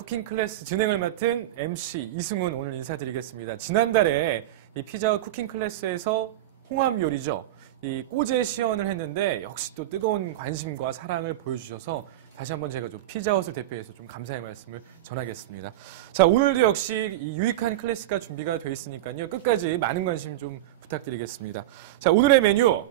쿠킹 클래스 진행을 맡은 MC 이승훈 오늘 인사드리겠습니다. 지난달에 이 피자헛 쿠킹 클래스에서 홍합 요리죠. 이 꼬제 시연을 했는데 역시 또 뜨거운 관심과 사랑을 보여주셔서 다시 한번 제가 좀 피자헛을 대표해서 좀 감사의 말씀을 전하겠습니다. 자, 오늘도 역시 이 유익한 클래스가 준비가 되어 있으니까요. 끝까지 많은 관심 좀 부탁드리겠습니다. 자, 오늘의 메뉴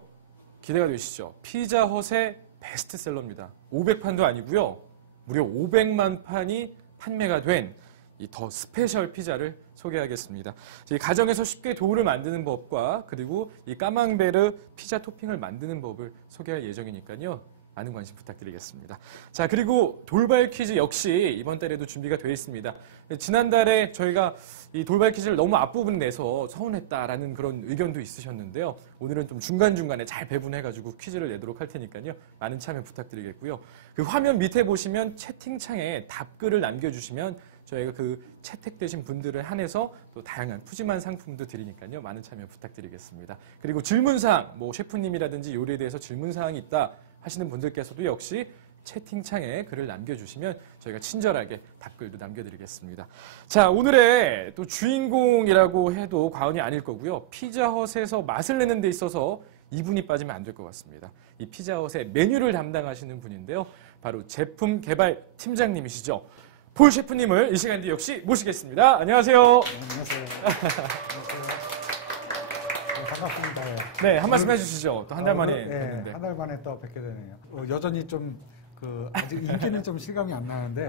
기대가 되시죠? 피자헛의 베스트셀러입니다. 500판도 아니고요. 무려 500만 판이 판매가 된 이 더 스페셜 피자를 소개하겠습니다. 이 가정에서 쉽게 도우를 만드는 법과 그리고 이 까망베르 피자 토핑을 만드는 법을 소개할 예정이니까요. 많은 관심 부탁드리겠습니다. 자, 그리고 돌발 퀴즈 역시 이번 달에도 준비가 되어 있습니다. 지난달에 저희가 이 돌발 퀴즈를 너무 앞부분 내서 서운했다라는 그런 의견도 있으셨는데요. 오늘은 좀 중간중간에 잘 배분해가지고 퀴즈를 내도록 할 테니까요. 많은 참여 부탁드리겠고요. 그 화면 밑에 보시면 채팅창에 답글을 남겨주시면 저희가 그 채택되신 분들을 한해서 또 다양한 푸짐한 상품도 드리니까요. 많은 참여 부탁드리겠습니다. 그리고 질문사항, 뭐 셰프님이라든지 요리에 대해서 질문사항이 있다 하시는 분들께서도 역시 채팅창에 글을 남겨주시면 저희가 친절하게 답글도 남겨드리겠습니다. 자, 오늘의 또 주인공이라고 해도 과언이 아닐 거고요. 피자헛에서 맛을 내는 데 있어서 이분이 빠지면 안 될 것 같습니다. 이 피자헛의 메뉴를 담당하시는 분인데요. 바로 제품 개발 팀장님이시죠. 폴 셰프님을 이 시간에도 역시 모시겠습니다. 안녕하세요. 안녕하세요. 반갑습니다. 네, 한 말씀 해주시죠. 또 한 달 만에 뵙는데. 한 달 만에 또 뵙게 되네요. 여전히 좀 아직 인기는 좀 실감이 안 나는데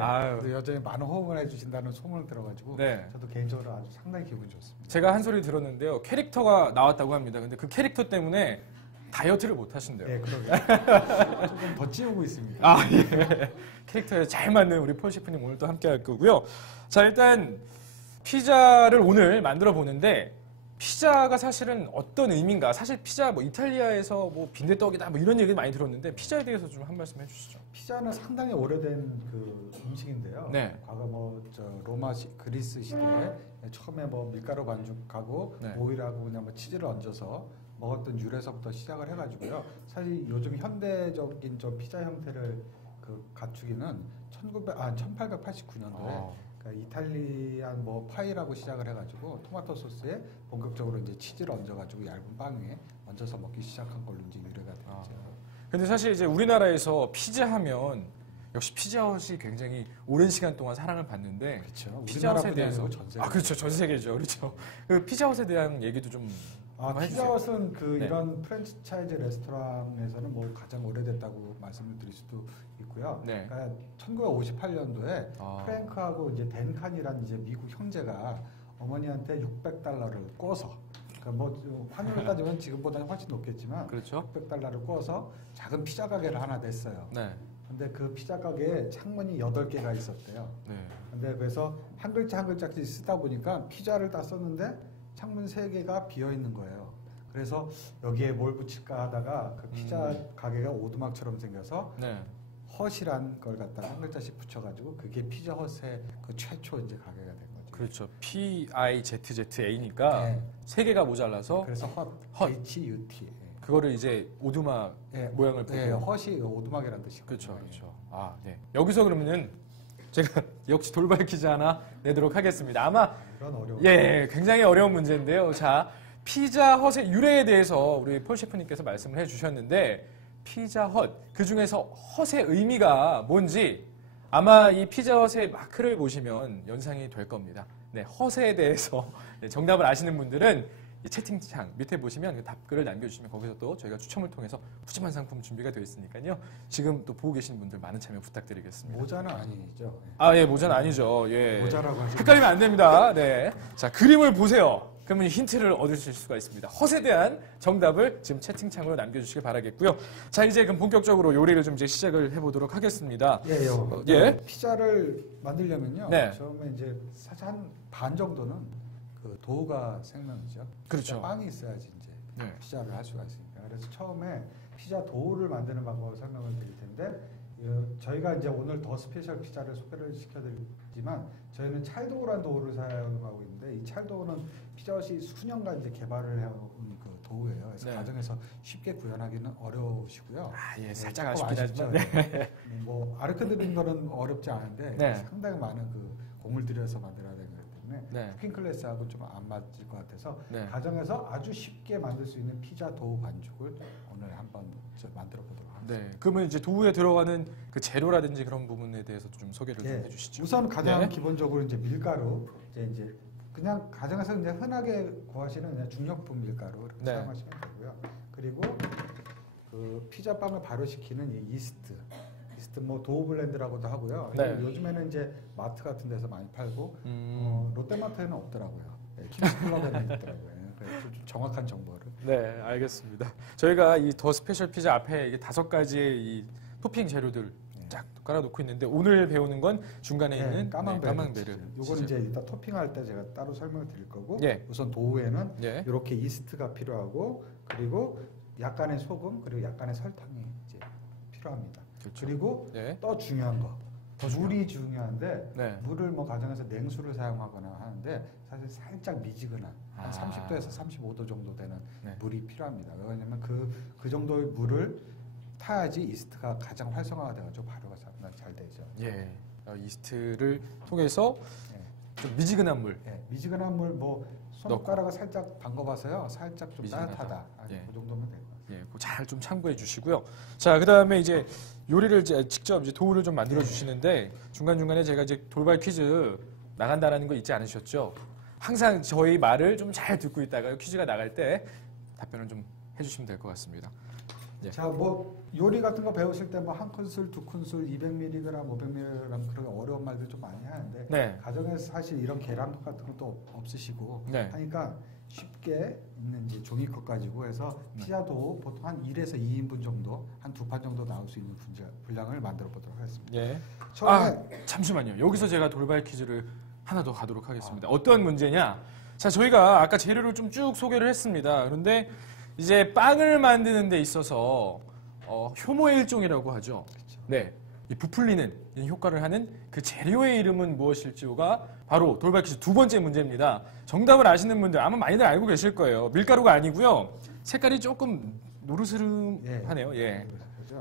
여전히 많은 호응을 해주신다는 소문을 들어가지고 저도 개인적으로 아주 상당히 기분이 좋습니다. 제가 한 소리 들었는데요. 캐릭터가 나왔다고 합니다. 근데 그 캐릭터 때문에 다이어트를 못 하신대요. 네, 그러게요. 조금 더 찌우고 있습니다. 아, 예. 캐릭터에 잘 맞는 우리 폴 셰프님 오늘 또 함께 할 거고요. 자, 일단 피자를 오늘 만들어 보는데 피자가 사실은 어떤 의미인가? 사실 피자 뭐 이탈리아에서 뭐 빈대떡이다 뭐 이런 얘기 많이 들었는데 피자에 대해서 좀 한 말씀 해주시죠. 피자는 상당히 오래된 그 음식인데요. 네. 과거 로마 그리스 시대에 처음에 뭐 밀가루 반죽하고 오일하고 그냥 뭐 치즈를 얹어서 먹었던 유래서부터 시작을 해가지고요. 사실 요즘 현대적인 저 피자 형태를 갖추기는 1889년도에 그러니까 이탈리안 뭐 파이라고 시작을 해가지고 토마토 소스에 본격적으로 이제 치즈를 얹어가지고 얇은 빵 위에 얹어서 먹기 시작한 걸로 이제 유래가 되죠. 근데 사실 이제 우리나라에서 피자 하면 역시 피자헛이 굉장히 오랜 시간 동안 사랑을 받는데 그렇죠. 피자헛에 대해서 전 세계. 그렇죠. 전 세계죠. 그렇죠. 그 피자헛에 대한 얘기도 좀 피자헛은 이런 프랜차이즈 레스토랑에서는 뭐 가장 오래됐다고 말씀을 드릴 수도 있고요. 그러니까 1958년도에 프랭크하고 이제 댄 칸이라는 이제 미국 형제가 어머니한테 $600를 꿔서 그러니까 뭐 환율을 따지면 지금보다는 훨씬 높겠지만 그렇죠. $600를 꿔서 작은 피자 가게를 하나 냈어요. 근데 그 피자 가게에 창문이 8개가 있었대요. 근데 그래서 한 글자 한 글자씩 쓰다 보니까 피자를 딱 썼는데 창문 3개가 비어 있는 거예요. 그래서 여기에 뭘 붙일까 하다가 그 피자 가게가 오두막처럼 생겨서 헛이란 걸 갖다가 한 글자씩 붙여가지고 그게 피자헛의 그 최초 이제 가게가 된 거죠. 그렇죠. PIZZA니까 3개가 모자라서 그래서 헛. HUT. 그거를 이제 오두막 모양을 보고 헛이 오두막이라는 뜻이죠. 그렇죠, 그렇죠. 여기서 그러면은 제가 역시 돌발 퀴즈 하나 내도록 하겠습니다. 아마 굉장히 어려운 문제인데요. 자, 피자헛의 유래에 대해서 우리 폴 셰프님께서 말씀을 해주셨는데 피자헛 그 중에서 헛의 의미가 뭔지 아마 이 피자헛의 마크를 보시면 연상이 될 겁니다. 헛에 대해서 정답을 아시는 분들은 이 채팅창 밑에 보시면 그 답글을 남겨주시면 거기서 또 저희가 추첨을 통해서 푸짐한 상품 준비가 되어 있으니까요. 지금 또 보고 계신 분들 많은 참여 부탁드리겠습니다. 모자는 아니죠? 모자는 아니죠. 모자라고 하시면 헷갈리면 안 됩니다. 자, 그림을 보세요. 그러면 힌트를 얻으실 수가 있습니다. 헛에 대한 정답을 지금 채팅창으로 남겨주시길 바라겠고요. 자, 이제 그럼 본격적으로 요리를 좀 이제 시작을 해보도록 하겠습니다. 피자를 만들려면요. 처음에 이제 사실 한 반 정도는 그 도우가 생명이죠. 그렇죠. 빵이 있어야지 이제 피자를 할 수가 있으니까. 그래서 처음에 피자 도우를 만드는 방법을 설명을 드릴 텐데 저희가 이제 오늘 더 스페셜 피자를 소개를 시켜드리지만 저희는 찰도우라는 도우를 사용하고 있는데 이 찰도우는 피자헛이 수년간 이제 개발을 해온 그 도우예요. 그래서 네. 가정에서 쉽게 구현하기는 어려우시고요. 예, 살짝 조금 아쉽긴 아쉽죠. 하지만. 네. 뭐 아르케드 빙거는 어렵지 않은데 네. 상당히 많은 그 공을 들여서 만들어야 되기 때문에 네. 쿠킹 클래스하고 좀 안 맞을 것 같아서 네. 가정에서 아주 쉽게 만들 수 있는 피자 도우 반죽을 오늘 한번 만들어 보도록 하겠습니다. 네. 그러면 이제 도우에 들어가는 그 재료라든지 그런 부분에 대해서 좀 소개를 좀 예. 해주시죠. 우선 가장 네. 기본적으로 이제 밀가루 이제 그냥 가정에서 이제 흔하게 구하시는 그냥 중력분 밀가루 이렇게 네. 사용하시면 되고요. 그리고 그 피자빵을 발효시키는 이 이스트 뭐 도우 블렌드라고도 하고요. 네. 요즘에는 이제 마트 같은 데서 많이 팔고 롯데마트에는 없더라고요. 네, 킹스클럽에는 있더라고요. 그래서 좀 정확한 정보를. 네, 알겠습니다. 저희가 이 더 스페셜 피자 앞에 이게 5가지의 이 토핑 재료들 쫙 깔아놓고 있는데 오늘 배우는 건 중간에 네, 있는 까망베르. 요거는 치즈. 이제 이따 토핑할 때 제가 따로 설명을 드릴 거고 예. 우선 도우에는 예. 이렇게 이스트가 필요하고 그리고 약간의 소금 그리고 약간의 설탕이 이제 필요합니다. 그렇죠. 그리고 예. 또 중요한 거 물이 중요한데 네. 물을 뭐 가정에서 냉수를 사용하거나 하는데 사실 살짝 미지근한 한 30도에서 35도 정도 되는 네. 물이 필요합니다. 왜냐하면 그 정도의 물을 타야지 이스트가 가장 활성화가 돼가지고 발효가 잘 되죠. 예. 이스트를 통해서 좀 미지근한 물. 예, 미지근한 물 뭐 손가락을 살짝 담궈봐서요. 살짝 좀 미지근하다. 따뜻하다. 예. 그 정도면 돼요. 예, 잘 좀 참고해 주시고요. 자, 그다음에 이제 요리를 이제 직접 이제 도우를 좀 만들어 주시는데 중간중간에 제가 이제 돌발 퀴즈 나간다라는 거 잊지 않으셨죠? 항상 저희 말을 좀 잘 듣고 있다가 퀴즈가 나갈 때 답변을 좀 해주시면 될 것 같습니다. 예. 자, 뭐 요리 같은 거 배우실 때 뭐 한 큰술, 두 큰술, 200mg, 500mg 그런 어려운 말들 좀 많이 하는데 네. 가정에서 사실 이런 계량컵 같은 것도 없으시고 네. 하니까 쉽게 있는 이제 종이컵 가지고 해서 피자도 보통 한 1에서 2인분 정도, 한 2판 정도 나올 수 있는 분량을 만들어 보도록 하겠습니다. 예. 처음에 잠시만요. 여기서 제가 돌발 퀴즈를 하나 더 가도록 하겠습니다. 어떤 문제냐? 자, 저희가 아까 재료를 좀 쭉 소개를 했습니다. 그런데 이제 빵을 만드는 데 있어서 효모의 일종이라고 하죠. 네. 이 부풀리는 이 효과를 하는 그 재료의 이름은 무엇일지가 바로 돌발 퀴즈 두 번째 문제입니다. 정답을 아시는 분들 아마 많이들 알고 계실 거예요. 밀가루가 아니고요. 색깔이 조금 노르스름하네요. 예.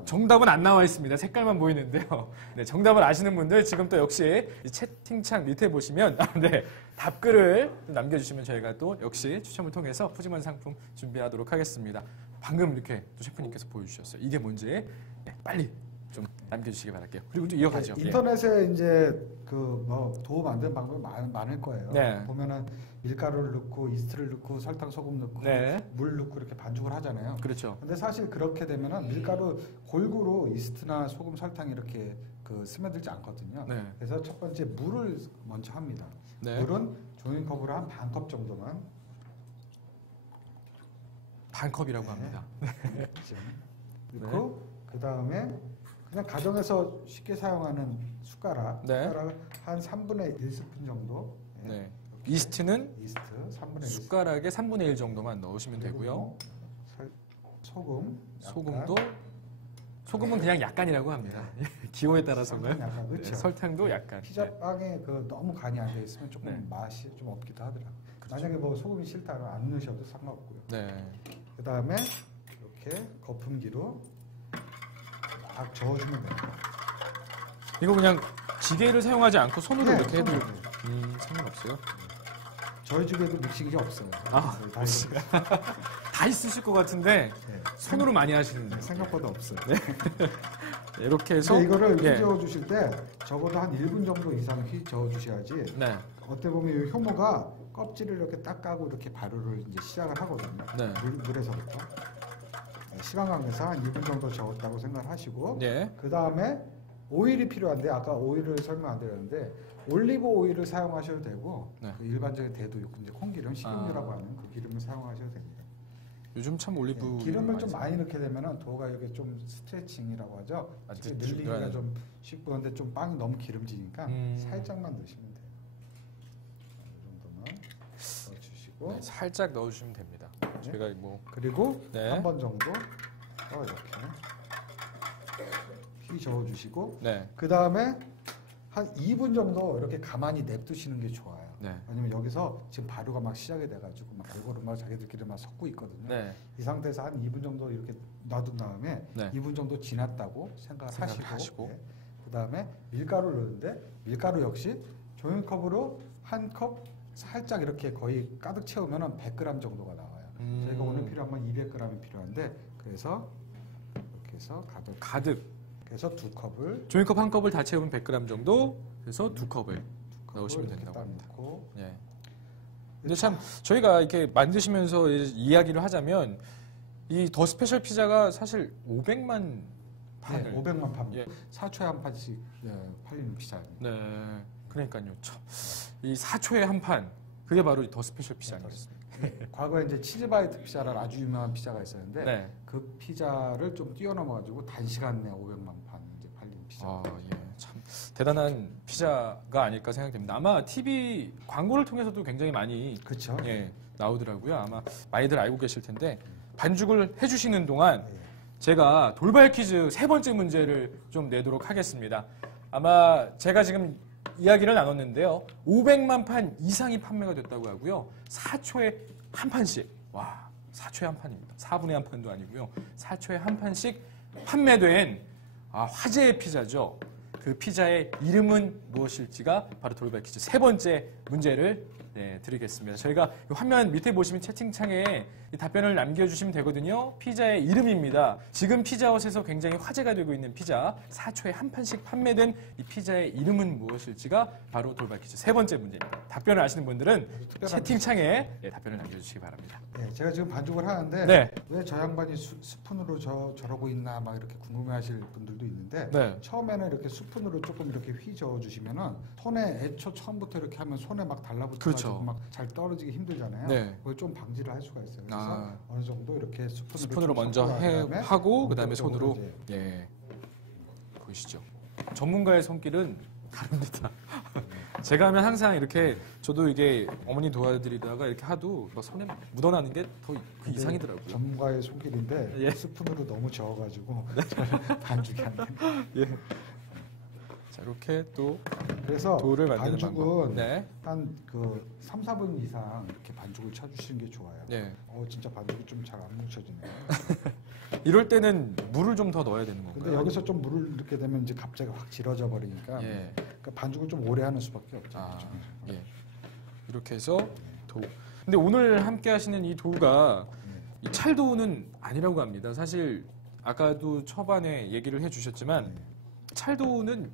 정답은 안 나와 있습니다. 색깔만 보이는데요. 네, 정답을 아시는 분들 지금 또 역시 이 채팅창 밑에 보시면 네, 답글을 남겨주시면 저희가 또 역시 추첨을 통해서 푸짐한 상품 준비하도록 하겠습니다. 방금 이렇게 또 셰프님께서 보여주셨어요. 이게 뭔지 네, 빨리 좀 남겨주시기 바랄게요. 그리고 좀 이어가죠. 인터넷에 이제 그 뭐 도우 만드는 방법이 많을 거예요. 네. 보면은 밀가루를 넣고 이스트를 넣고 설탕, 소금 넣고 네. 물 넣고 이렇게 반죽을 하잖아요. 그렇죠. 근데 사실 그렇게 되면은 밀가루 골고루 이스트나 소금, 설탕이 이렇게 그 스며들지 않거든요. 네. 그래서 첫 번째 물을 먼저 합니다. 네. 물은 종이컵으로 한 반 컵 정도만 반컵이라고 합니다. 넣고 그 다음에 그냥 가정에서 쉽게 사용하는 숟가락 한 3분의 1스푼 정도. 네. 이스트는 이스트 3분의 1 숟가락에 3분의 1 정도만 넣으시면 되고요. 소금. 소금도 소금은 그냥 약간이라고 합니다. 기호에 따라서인가요? 약간, 그렇죠. 네, 설탕도 약간. 피자빵에 그 너무 간이 안 돼 있으면 조금 네. 맛이 좀 없기도 하더라고요. 그렇죠. 만약에 뭐 소금이 싫다면 안 넣으셔도 상관없고요. 네. 그 다음에 이렇게 거품기로 딱 저어주면 됩니다. 이거 그냥 기계를 사용하지 않고 손으로 네, 이렇게 해도 손으로. 상관없어요. 저희 집에도 믹싱기 없어요. 아, 다 있어요. 다 있으실 것 같은데 네. 손으로 많이 하시는데 생각보다 없어요. 이렇게 해서 근데 이거를 예. 휘저어 주실 때 적어도 한 1분 정도 이상 휘저어 주셔야지. 네. 어떻게 보면 이 효모가 껍질을 이렇게 딱 까고 이렇게 발효를 이제 시작을 하거든요. 네. 물에서부터. 시간 관계상 한 1분 정도 적었다고 생각하시고 예. 그 다음에 오일이 필요한데 아까 오일을 설명 안 드렸는데 올리브 오일을 사용하셔도 되고 네. 그 일반적인 대두육, 이제 콩기름, 식용유라고 하는 그 기름을 사용하셔도 됩니다. 요즘 참 올리브 기름을 좀 많이 넣게 되면은 도우가 이렇게 좀 스트레칭이라고 하죠. 아주 늘리기가 좀 쉽고 근데 좀 빵이 너무 기름지니까 살짝만 넣으시면 돼요. 이 정도만 넣어주시고 네, 살짝 넣어주시면 됩니다. 제가 뭐 그리고 네. 한 번 정도 이렇게 휘 저어주시고 네. 그 다음에 한 2분 정도 이렇게 가만히 냅두시는 게 좋아요. 네. 왜냐면 여기서 지금 발효가 막 시작이 돼가지고 막 골고루 막 자기들끼리 막 섞고 있거든요. 네. 이 상태에서 한 2분 정도 이렇게 놔둔 다음에 네. 2분 정도 지났다고 생각하시고 네. 그 다음에 밀가루를 넣는데 밀가루 역시 종이컵으로 한 컵 살짝 이렇게 거의 가득 채우면 100g 정도가 나와요. 저희가 오늘 필요한 건 200g이 필요한데 그래서 이렇게 해서 가득 그래서 2컵을 종이컵 한 컵을 다 채우면 100g 정도 그래서 2컵을 넣으시면 된다고 합니다. 예. 근데 참 저희가 이렇게 만드시면서 이야기를 하자면 이 더 스페셜 피자가 사실 500만 판을 500만 판. 예. 4초에 한 판씩 팔리는 피자입니다. 네. 그러니까요. 이 4초에 한 판 그게 바로 이 더 스페셜 피자 아니겠습니까? 과거에 이제 치즈바이트 피자라는 아주 유명한 피자가 있었는데 네. 그 피자를 좀 뛰어넘어가지고 단시간 내에 500만 판 이제 팔린 피자. 아, 예. 참 대단한 피자가 아닐까 생각됩니다. 아마 TV 광고를 통해서도 굉장히 많이 그렇죠. 예, 나오더라고요. 아마 많이들 알고 계실 텐데 반죽을 해주시는 동안 제가 돌발 퀴즈 세 번째 문제를 좀 내도록 하겠습니다. 아마 제가 지금 이야기를 나눴는데요. 500만 판 이상이 판매가 됐다고 하고요. 4초에 한 판씩. 와, 4초에 한 판입니다. 4분의 한 판도 아니고요. 4초에 한 판씩 판매된 화제의 피자죠. 그 피자의 이름은 무엇일지가 바로 돌발 퀴즈 세 번째 문제를 드리겠습니다. 저희가 화면 밑에 보시면 채팅창에 이 답변을 남겨주시면 되거든요. 피자의 이름입니다. 지금 피자헛에서 굉장히 화제가 되고 있는 피자 4초에 한 판씩 판매된 이 피자의 이름은 무엇일지가 바로 돌발 퀴즈 세 번째 문제입니다. 답변을 아시는 분들은 채팅창에 답변을 남겨주시기 바랍니다. 네, 제가 지금 반죽을 하는데 네. 왜 저 양반이 스푼으로 저러고 있나 막 이렇게 궁금해하실 분들도 있는데 네. 처음에는 이렇게 스푼으로 조금 이렇게 휘저어 주시면은 손에 애초 처음부터 이렇게 하면 손에 막 달라붙어가지고 그렇죠. 막 잘 떨어지기 힘들잖아요. 네. 그걸 좀 방지를 할 수가 있어요. 그래서 어느 정도 이렇게 스푼으로 먼저 하고 그다음에 손으로 보이시죠? 전문가의 손길은 다릅니다. 제가 하면 항상 이렇게 저도 이게 어머니 도와드리다가 이렇게 하도 막 손에 묻어나는 게 더 그 이상이더라고요. 전문가의 손길인데 스푼으로 너무 저어가지고 반죽이 안 돼요. 예. 자, 이렇게 또 그래서 도우를 만드는 반죽은 네. 한 그 3, 4분 이상 이렇게 반죽을 쳐주시는 게 좋아요. 네. 진짜 반죽이 좀 잘 안 뭉쳐지네요. 이럴 때는 물을 좀 더 넣어야 되는 건가요? 근데 여기서 좀 물을 넣게 되면 이제 갑자기 확 질어져 버리니까 그러니까 반죽을 좀 오래 하는 수밖에 없죠. 예. 이렇게 해서 도우. 근데 오늘 함께 하시는 이 도우가 이 찰도우는 아니라고 합니다. 사실 아까도 초반에 얘기를 해주셨지만 찰도우는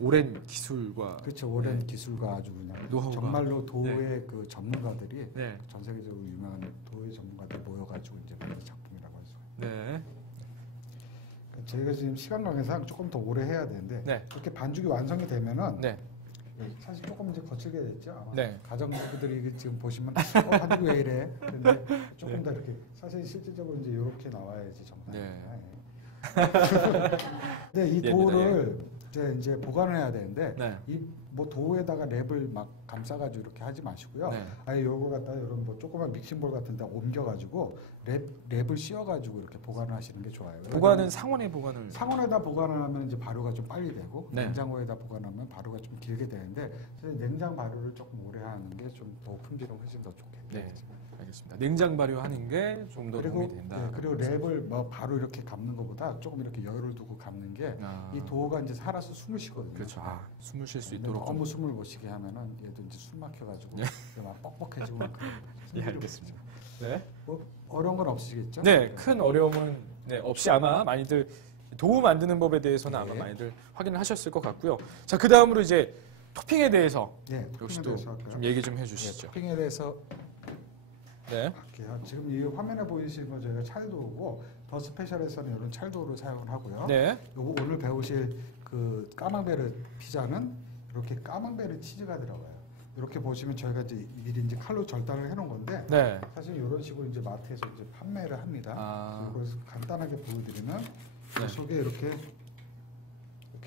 오랜 기술과 그렇죠. 오랜 기술과 아주 그냥 노하우가. 정말로 도의 그 전문가들이 네. 전 세계적으로 유명한 도의 전문가들이 모여가지고 이제 만든 작품이라고 할 수가 있어요. 네. 저희가 지금 시간 관계상 조금 더 오래 해야 되는데 이렇게 반죽이 완성이 되면은 사실 조금 이제 거칠게 됐죠. 아마 가정주부들이 지금 보시면 반죽이 왜 이래? 근데 조금 더 이렇게 사실 실질적으로 이제 이렇게 나와야지 정말. 근데 이 도우를 이제 보관을 해야 되는데 이 뭐 도우에다가 랩을 막 감싸가지고 이렇게 하지 마시고요. 아예 요거 갖다 이런 뭐 조그만 믹싱볼 같은데 옮겨가지고 랩을 씌워가지고 이렇게 보관을 하시는 게 좋아요. 보관은 상온에 보관을. 상온에다 보관을 하면 이제 발효가 좀 빨리 되고 냉장고에다 보관하면 발효가 좀 길게 되는데 냉장 발효를 조금 오래 하는 게 좀 더 품질은 훨씬 더 좋게. 네. 알겠습니다. 냉장 발효하는 게 좀 더 도움이 된다. 그리고 랩을 뭐 바로 이렇게 감는 것보다 조금 이렇게 여유를 두고 감는 게 이 도우가 이제 살아서 숨을 쉬거든요. 그렇죠. 숨을 쉴 수 있도록 너무 숨을 못 쉬게 하면은 얘도 이제 숨 막혀가지고 막 뻑뻑해지고 막 그래요. 알겠습니다. 네. 뭐 어려운 건 없으시겠죠? 네, 큰 어려움은 없이 아마 많이들 도우 만드는 법에 대해서는 아마 많이들 확인을 하셨을 것 같고요. 자, 그 다음으로 이제 토핑에 대해서 역시 또 좀 얘기 좀 해주시죠. 토핑에 대해서 할게요. 지금 이 화면에 보이시는 거 저희가 찰도우고 더 스페셜에서는 이런 찰도우를 사용을 하고요. 요거 오늘 배우실 그 까망베르 피자는 이렇게 까망베르 치즈가 들어가요. 이렇게 보시면 저희가 이제 미리 이제 칼로 절단을 해놓은 건데 사실 이런 식으로 이제 마트에서 이제 판매를 합니다. 그래서 간단하게 보여드리면 속에 이렇게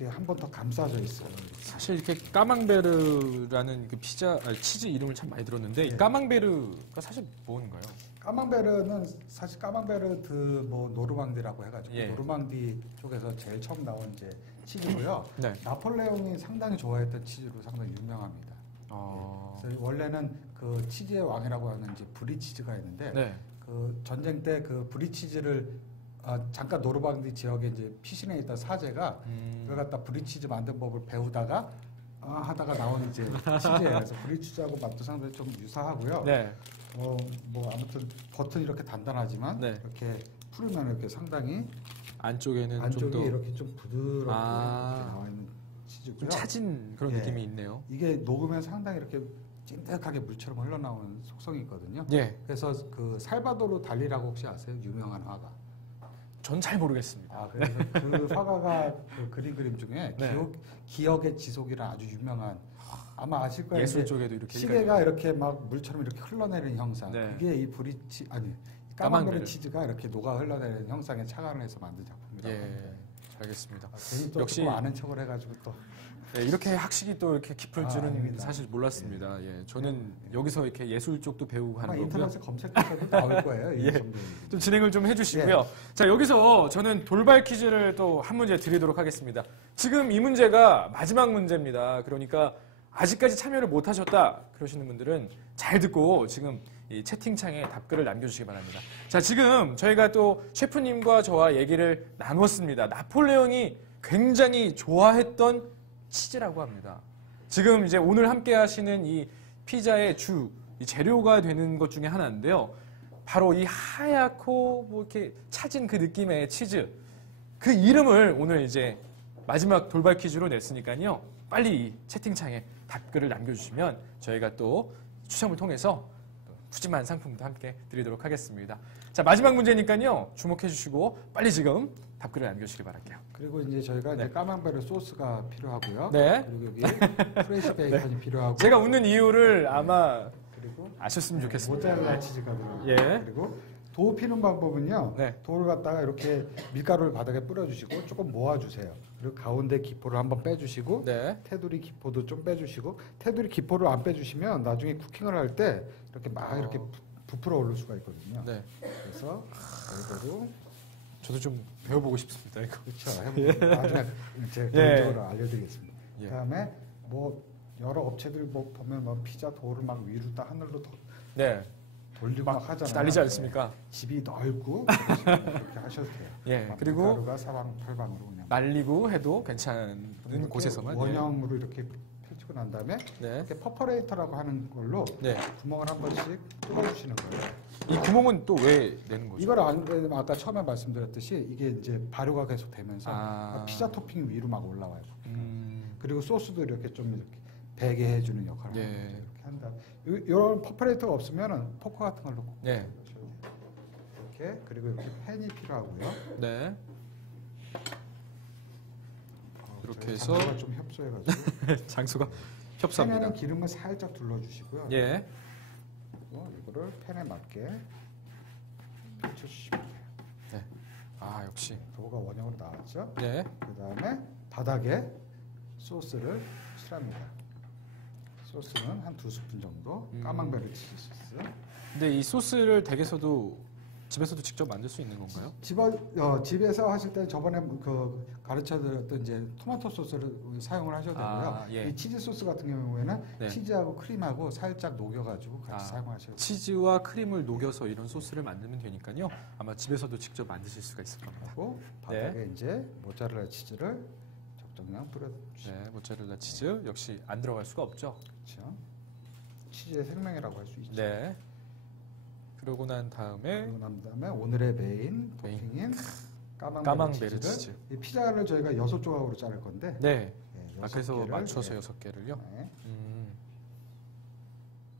한 번 더 감싸져 있어요. 사실 이렇게 까망베르라는 그 치즈 이름을 참 많이 들었는데 이 까망베르가 사실 뭔가요? 까망베르는 사실 까망베르 뭐 노르망디라고 해가지고 노르망디 쪽에서 제일 처음 나온 이제 치즈고요. 나폴레옹이 상당히 좋아했던 치즈로 상당히 유명합니다. 그래서 원래는 그 치즈의 왕이라고 하는 이제 브리치즈가 있는데 네. 그 전쟁 때 그 브리치즈를 잠깐 노르망디 지역에 이제 피신해 있던 사제가 그걸 갖다 브리치즈 만든 법을 배우다가 하다가 나온 이제 치즈예요. 그래서 브리치즈하고 맛도 상당히 좀 유사하고요. 네. 뭐 아무튼 겉은 이렇게 단단하지만 네. 이렇게 풀으면 이렇게 상당히 안쪽에는 안쪽이 좀 더 이렇게 좀 부드럽게 이렇게 나와 있는 치즈고요. 좀 차진 그런 느낌이 있네요. 이게 녹으면 상당히 이렇게 찐득하게 물처럼 흘러나오는 속성이 있거든요. 예. 그래서 그 살바도르 달리라고 혹시 아세요? 유명한 화가. 전 잘 모르겠습니다. 그래서 그 화가가 그 그림 중에 네. 기억의 지속이라는 아주 유명한 아마 아실 거예요. 예술 쪽에도 이렇게 시계가 이렇게 막 물처럼 이렇게 흘러내리는 형상. 네. 그게 이 까망베르 치즈가 이렇게 녹아 흘러내리는 형상에 착안을 해서 만든 작품이라고 합니다. 예, 알겠습니다. 괜히 또 역시 조금 아는 척을 해가지고 또. 네, 이렇게 학식이 또 이렇게 깊을 줄은 아닙니다. 사실 몰랐습니다. 예, 저는 여기서 이렇게 예술 쪽도 배우고 하는 거고요. 인터넷에 검색해서도 나올 거예요. 이 예. 정도. 좀 진행을 좀 해주시고요. 자, 여기서 저는 돌발 퀴즈를 또 한 문제 드리도록 하겠습니다. 지금 이 문제가 마지막 문제입니다. 그러니까 아직까지 참여를 못 하셨다 그러시는 분들은 잘 듣고 지금 이 채팅창에 답글을 남겨주시기 바랍니다. 자, 지금 저희가 또 셰프님과 저와 얘기를 나눴습니다. 나폴레옹이 굉장히 좋아했던 치즈라고 합니다. 지금 이제 오늘 함께 하시는 이 피자의 이 재료가 되는 것 중에 하나인데요. 바로 이 하얗고 뭐 이렇게 차진 그 느낌의 치즈. 그 이름을 오늘 이제 마지막 돌발 퀴즈로 냈으니까요. 빨리 이 채팅창에 답글을 남겨주시면 저희가 또 추첨을 통해서 푸짐한 상품도 함께 드리도록 하겠습니다. 자, 마지막 문제니까요. 주목해 주시고 빨리 지금 답글을 남겨주시기 바랄게요. 그리고 이제 저희가 이제 까망베르 소스가 필요하고요. 네. 그리고 여기 프레시 베이컨이 필요하고. 제가 웃는 이유를 아마 그리고 아셨으면 좋겠습니다. 모짜렐라 치즈가 들어가고. 예. 그리고 도 피는 방법은요. 네. 도를 갖다가 이렇게 밀가루를 바닥에 뿌려주시고 조금 모아주세요. 그리고 가운데 기포를 한번 빼주시고 네. 테두리 기포도 좀 빼주시고 테두리 기포를 안 빼주시면 나중에 쿠킹을 할 때 이렇게 막 이렇게 부풀어 오를 수가 있거든요. 네. 그래서 이거로 저도 좀 배워보고 싶습니다. 이거. 그렇죠. 해보면 나중에 제가 개인적으로 알려드리겠습니다. 예. 그다음에 뭐 여러 업체들 뭐 보면 뭐 피자 도를 막 위로 딱 하늘로 네. 돌리고 막 하잖아요. 날리지 않습니까? 네. 집이 넓고 그렇게 하셔도 돼요. 예. 그리고 가루가 사방팔방으로 그냥 말리고 해도 괜찮은 곳에서만. 원형으로 이렇게 펼치고 난 다음에 네. 이렇게 퍼퍼레이터라고 하는 걸로 네. 구멍을 한 번씩 뚫어주시는 거예요. 이 구멍은 또 왜 내는 거죠? 이걸 안 되면 아까 처음에 말씀드렸듯이 이게 이제 발효가 계속 되면서 피자 토핑 위로 막 올라와요. 그리고 소스도 이렇게 좀 이렇게 배게 해주는 역할을 예. 합니다. 이렇게 한다. 이런 퍼퍼레이터가 없으면은 포크 같은 걸로 꼭 네. 이렇게 그리고 이렇게 팬이 필요하고요. 네. 이렇게 해서 장소가 좀 협소해가지고 장소가 팬에는 협소합니다. 기름을 살짝 둘러주시고요. 예. 그리고 이거를 팬에 맞게 펼쳐주시면 돼요. 네. 아, 역시. 도가 원형으로 나왔죠. 네. 그 다음에 바닥에 소스를 칠합니다. 소스는 한 2스푼 정도 까망베르 치즈 소스. 근데 이 소스를 댁에서도 집에서도 직접 만들 수 있는 건가요? 집에서 하실 때 저번에 그 가르쳐드렸던 이제 토마토 소스를 사용을 하셔도 되고요. 예. 이 치즈 소스 같은 경우에는 네. 치즈하고 크림하고 살짝 녹여가지고 같이 사용하셔도 돼요. 치즈와 크림을 녹여서 이런 소스를 만들면 되니까요. 아마 집에서도 직접 만드실 수가 있을 겁니다. 하고 바닥에 이제 모짜렐라 치즈를 적정량 뿌려주시죠. 네, 모짜렐라 치즈 역시 안 들어갈 수가 없죠. 그렇죠. 치즈의 생명이라고 할 수 있죠. 네. 그러고 난 다음에 그리고 난 다음에 오늘의 메인 토핑인 까망베르 치즈. 이 피자를 저희가 6조각으로 자를 건데. 네. 네, 그래서 6개를, 맞춰서 네. 6개를요. 네.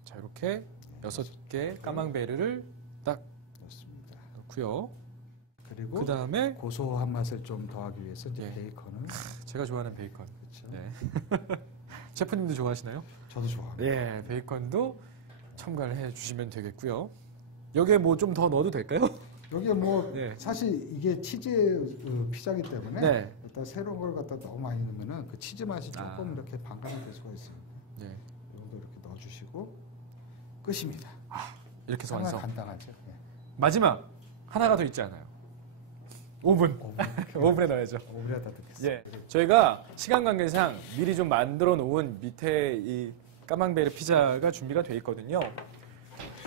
자, 이렇게 6개 까망베르를 딱 넣습니다. 넣고요. 그리고 그 다음에 고소한 맛을 좀 더하기 위해서 이제 예. 베이컨을 제가 좋아하는 베이컨. 그렇죠. 네. 셰프님도 좋아하시나요? 저도 좋아합니다. 네, 베이컨도 첨가를 해주시면 되겠고요. 여기에 뭐 좀 더 넣어도 될까요? 여기에 뭐 네. 사실 이게 치즈 피자기 때문에 네. 일단 새로운 걸 갖다 너무 많이 넣으면은 그 치즈 맛이 조금 이렇게 반감이 될 수가 있어요. 네. 이 정도 이렇게 넣어주시고 끝입니다. 이렇게 해서 상당히 완성. 간단하죠. 네. 마지막 하나가 더 있지 않아요? 오븐. 오븐에 넣어야죠. 오븐에다 넣겠습니다. 예. 저희가 시간 관계상 미리 좀 만들어 놓은 밑에 이 까망베르 피자가 준비가 돼 있거든요.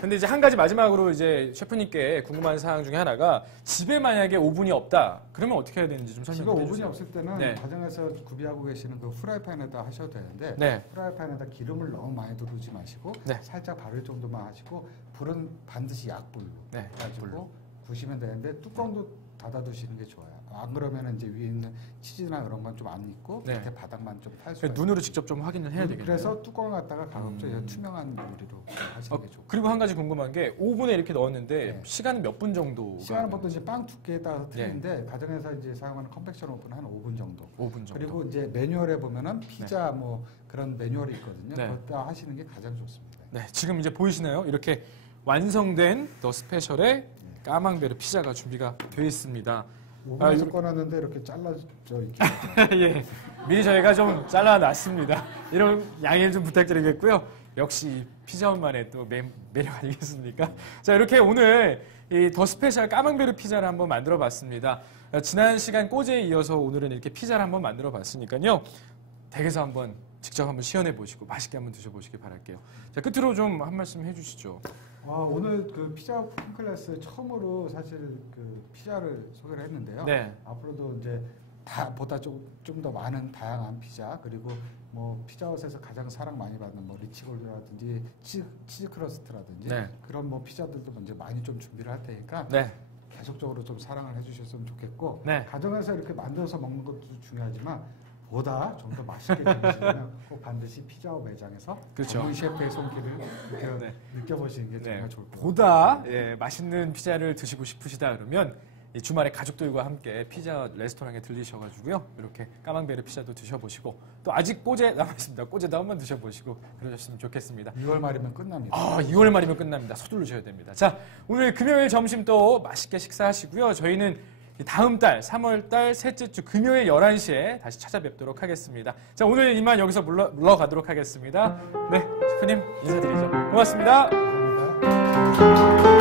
근데 이제 한 가지 마지막으로 이제 셰프님께 궁금한 사항 중에 하나가 집에 만약에 오븐이 없다 그러면 어떻게 해야 되는지 좀 설명해 주세요. 집에 오븐이 없을 때는 네. 가정에서 구비하고 계시는 그 후라이팬에다 하셔도 되는데 네. 후라이팬에다 기름을 너무 많이 두르지 마시고 네. 살짝 바를 정도만 하시고 불은 반드시 약불로 네, 가지고 구시면 되는데 뚜껑도 닫아두시는 게 좋아요. 안 그러면 이제 위에 있는 치즈나 그런 건 좀 안 익고 네. 밑에 바닥만 좀 탈 수가 눈으로 직접 좀 확인을 해야 되겠네요. 그래서 뚜껑을 갖다가 가급적 투명한 유리로 하시는 게 좋고. 그리고 한 가지 궁금한 게 오븐에 이렇게 넣었는데 네. 시간은 몇 분 정도? 시간은 보통 이제 빵 두께에 따라서 틀린데 가정에서 이제 사용하는 컨벡션 오븐은 한 5분 정도. 5분 정도. 그리고 이제 매뉴얼에 보면은 피자 뭐 그런 매뉴얼이 있거든요. 네. 그것도 하시는 게 가장 좋습니다. 네, 지금 이제 보이시나요? 이렇게 완성된 더 스페셜의 까망베르 피자가 준비가 되어 있습니다. 오븐에서 꺼냈는데 이렇게 잘라져 이렇게. 예, 미리 저희가 좀 잘라놨습니다. 이런 양해를 좀 부탁드리겠고요. 역시 피자원만의 또 매력 아니겠습니까? 자, 이렇게 오늘 이 더 스페셜 까망베르 피자를 한번 만들어봤습니다. 지난 시간 꼬제에 이어서 오늘은 이렇게 피자를 한번 만들어봤으니까요. 댁에서 한번 직접 한번 시연해 보시고 맛있게 한번 드셔보시기 바랄게요. 자, 끝으로 좀 한 말씀 해주시죠. 오늘 그 피자 쿠킹 클래스 처음으로 사실 그 피자를 소개를 했는데요. 네. 앞으로도 이제 보다 좀 더 많은 다양한 피자 그리고 뭐 피자헛에서 가장 사랑 많이 받는 뭐 리치골드라든지 치즈 크러스트라든지 네. 그런 뭐 피자들도 먼저 많이 좀 준비를 할 테니까 네. 계속적으로 좀 사랑을 해주셨으면 좋겠고 네. 가정에서 이렇게 만들어서 먹는 것도 중요하지만 보다 좀 더 맛있게 드시려면 꼭 반드시 피자헛 매장에서 그렇죠. 전문 셰프의 손길을 네. 느껴보시는 게 정말 네. 좋을 것 같아요. 보다 맛있는 피자를 드시고 싶으시다 그러면 이 주말에 가족들과 함께 피자 레스토랑에 들리셔가지고요. 이렇게 까망베르 피자도 드셔보시고 또 아직 꼬제 남아있습니다. 꼬제도 한번 드셔보시고 그러셨으면 좋겠습니다. 6월 말이면 끝납니다. 2월 말이면 끝납니다. 서두르셔야 됩니다. 자, 오늘 금요일 점심 또 맛있게 식사하시고요. 저희는 다음 달 3월 달 셋째 주 금요일 11시에 다시 찾아뵙도록 하겠습니다. 자, 오늘 이만 여기서 물러가도록 하겠습니다. 네, 셰프님 인사드리죠. 고맙습니다. 감사합니다.